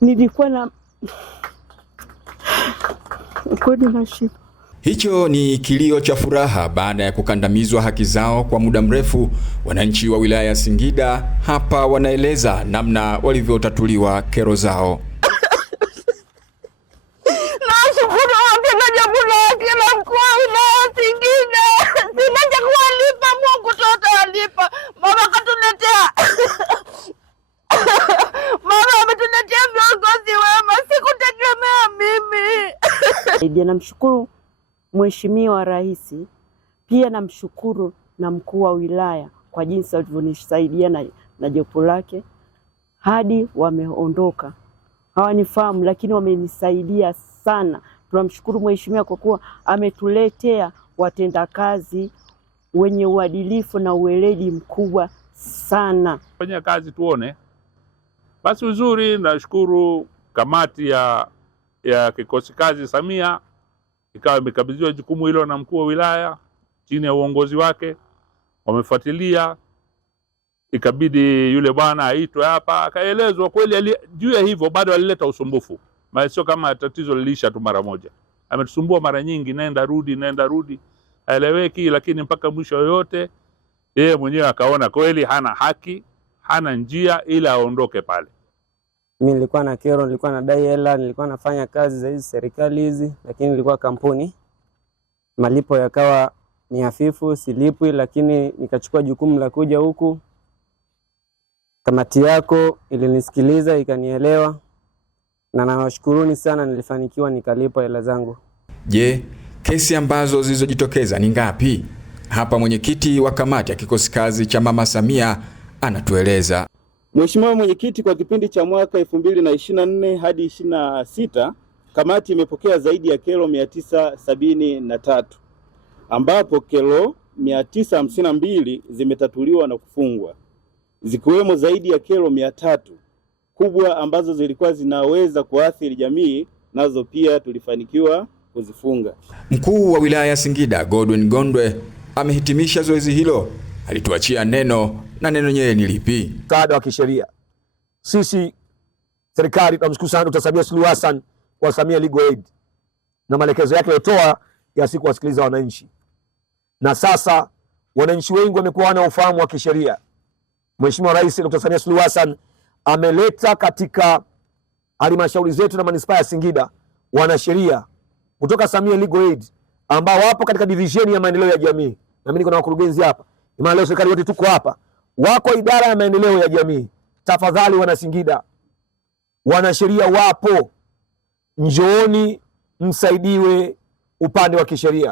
Nilikuwa na kweli na shida. Hicho ni kilio cha furaha baada ya kukandamizwa haki zao kwa muda mrefu. Wananchi wa wilaya ya Singida hapa wanaeleza namna walivyotatuliwa kero zao. Nashukuru watendaji wote na mkuu wa wilaya ya Singida. Sina cha kuwalipa, Mungu tu atawalipa. Mama katuletea Mama ametuletea viongozi wema, sikutegemea mimi. Namshukuru Mheshimiwa Rais, pia namshukuru na mkuu wa wilaya kwa jinsi walivyonisaidia na jopo lake hadi wameondoka. Hawanifahamu lakini wamenisaidia sana. Tunamshukuru Mheshimiwa kwa kuwa ametuletea watendakazi wenye uadilifu na uweledi mkubwa sana. Fanya kazi tuone. Basi uzuri, nashukuru kamati ya kikosi kazi Samia ikawa imekabidhiwa jukumu hilo na mkuu wa wilaya chini ya uongozi wake. Wamefuatilia, ikabidi yule bwana aitwe hapa akaelezwa kweli juu ya hivyo. Bado alileta usumbufu, maana sio kama tatizo lilisha tu mara moja. Ametusumbua mara nyingi, nenda rudi, haeleweki. Lakini mpaka mwisho yote yeye mwenyewe akaona kweli hana haki, hana njia ila aondoke pale. Mimi nilikuwa na kero, nilikuwa nadai hela, nilikuwa nafanya kazi za hizi serikali hizi, lakini nilikuwa kampuni. Malipo yakawa ni hafifu, silipwi, lakini nikachukua jukumu la kuja huku. Kamati yako ilinisikiliza, ikanielewa, na nawashukuruni sana, nilifanikiwa nikalipa hela zangu. Je, kesi ambazo zilizojitokeza ni ngapi? Hapa mwenyekiti wa kamati ya kikosi kazi cha Mama Samia anatueleza. Mheshimiwa Mwenyekiti, kwa kipindi cha mwaka 2024 hadi 26 kamati imepokea zaidi ya kero 973 ambapo kero 952 zimetatuliwa na kufungwa, zikiwemo zaidi ya kero 300 kubwa ambazo zilikuwa zinaweza kuathiri jamii, nazo pia tulifanikiwa kuzifunga. Mkuu wa wilaya ya Singida Godwin Gondwe amehitimisha zoezi hilo. Alituachia neno, na neno yenyewe ni lipi? Msaada wa kisheria. Sisi serikali tunamshukuru sana Dr. Samia Suluhu Hassan kwa Samia Legal Aid na maelekezo yake aliyotoa ya siku wasikiliza wananchi. Na sasa wananchi wengi wamekuwa wana ufahamu wa kisheria. Mheshimiwa Rais Dr. Samia Suluhu Hassan ameleta katika halmashauri zetu na manispaa ya Singida wanasheria kutoka Samia Legal Aid ambao wapo katika divisheni ya maendeleo ya jamii. Na mimi niko na wakurugenzi hapa. Maana leo serikali yote tuko hapa. Wako idara ya maendeleo ya jamii. Tafadhali wana Singida, wanasheria wapo, njooni msaidiwe upande wa kisheria.